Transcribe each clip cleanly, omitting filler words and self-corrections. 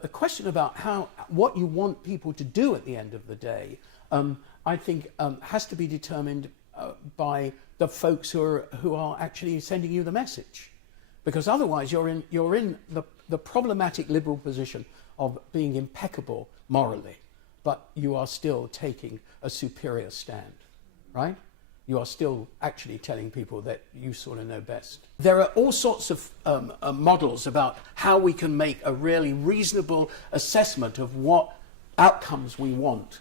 The question about what you want people to do at the end of the day, I think has to be determined by the folks who are actually sending you the message, because otherwise you're in the problematic liberal position of being impeccable morally, but you are still taking a superior stand, right? You are still actually telling people that you sort of know best. There are all sorts of models about how we can make a really reasonable assessment of what outcomes we want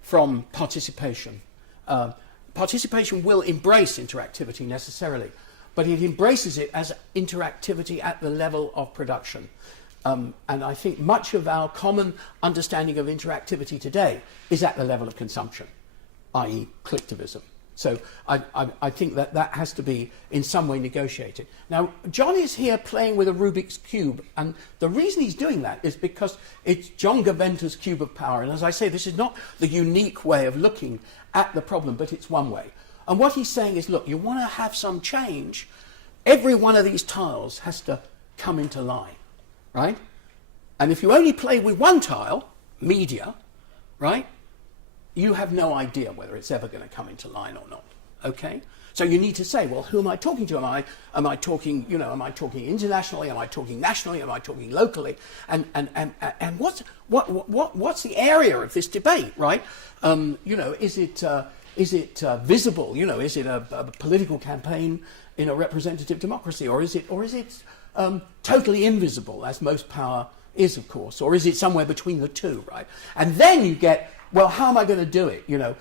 from participation. Participation will embrace interactivity necessarily, but it embraces it as interactivity at the level of production. And I think much of our common understanding of interactivity today is at the level of consumption, i.e. Clicktivism. So I think that has to be in some way negotiated. Now, John is here playing with a Rubik's Cube, and the reason he's doing that is because it's John Gaventa's cube of power. And as I say, this is not the unique way of looking at the problem, but it's one way. And what he's saying is, look, you want to have some change, every one of these tiles has to come into line, right? And if you only play with one tile, media, right, you have no idea whether it's ever going to come into line or not, okay? So you need to say, well, who am I talking to? Am I talking, you know, am I talking internationally? Am I talking nationally? Am I talking locally? And what's the area of this debate, right? You know, is it visible? You know, is it a political campaign in a representative democracy, or is it totally invisible, as most power is, of course, or is it somewhere between the two, right? And then you get, well, how am I going to do it? You know,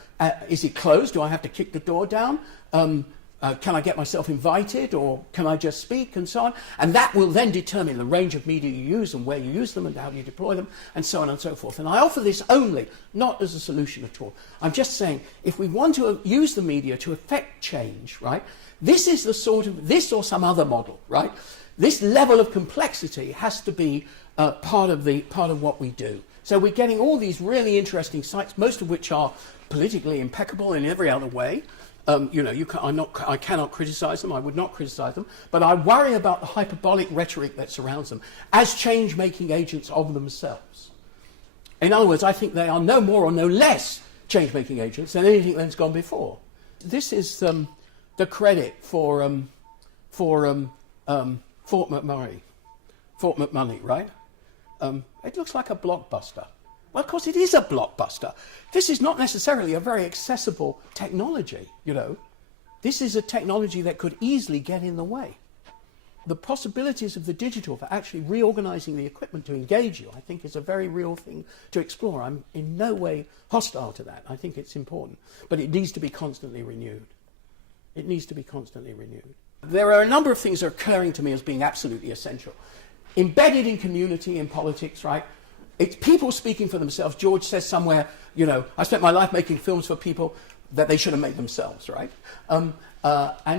is it closed? Do I have to kick the door down? Can I get myself invited, or can I just speak, and so on? And that will then determine the range of media you use and where you use them and how you deploy them, and so on and so forth. And I offer this only, not as a solution at all. I'm just saying, if we want to use the media to effect change, right, this is the sort of, this or some other model, right? This level of complexity has to be part of what we do. So we're getting all these really interesting sites, most of which are politically impeccable in every other way. You know, I cannot criticize them. I would not criticize them. But I worry about the hyperbolic rhetoric that surrounds them as change-making agents of themselves. In other words, I think they are no more or no less change-making agents than anything that's gone before. This is the credit for Fort McMurray, right? It looks like a blockbuster. Well, of course, it is a blockbuster. This is not necessarily a very accessible technology, you know. This is a technology that could easily get in the way. The possibilities of the digital for actually reorganizing the equipment to engage you, I think, is a very real thing to explore. I'm in no way hostile to that. I think it's important. But it needs to be constantly renewed. It needs to be constantly renewed. There are a number of things that are occurring to me as being absolutely essential. Embedded in community, in politics, right? It's people speaking for themselves. George says somewhere, you know, I spent my life making films for people that they should have made themselves, right? And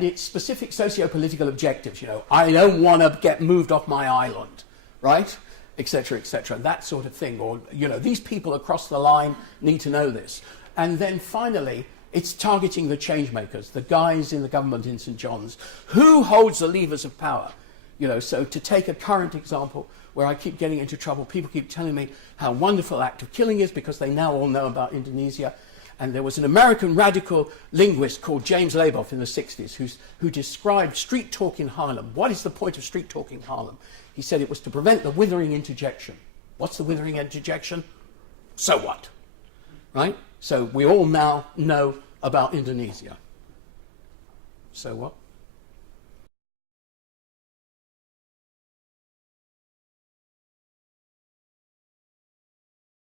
it's specific socio-political objectives, you know. I don't want to get moved off my island, right? Et cetera, that sort of thing. Or, you know, these people across the line need to know this. And then finally, it's targeting the change makers, the guys in the government in St. John's. Who holds the levers of power? You know, so to take a current example where I keep getting into trouble, people keep telling me how wonderful act of killing is because they now all know about Indonesia. And there was an American radical linguist called James Laboff in the 60s who described street talk in Harlem. What is the point of street talk in Harlem? He said it was to prevent the withering interjection. What's the withering interjection? So what? Right? So we all now know about Indonesia. So what?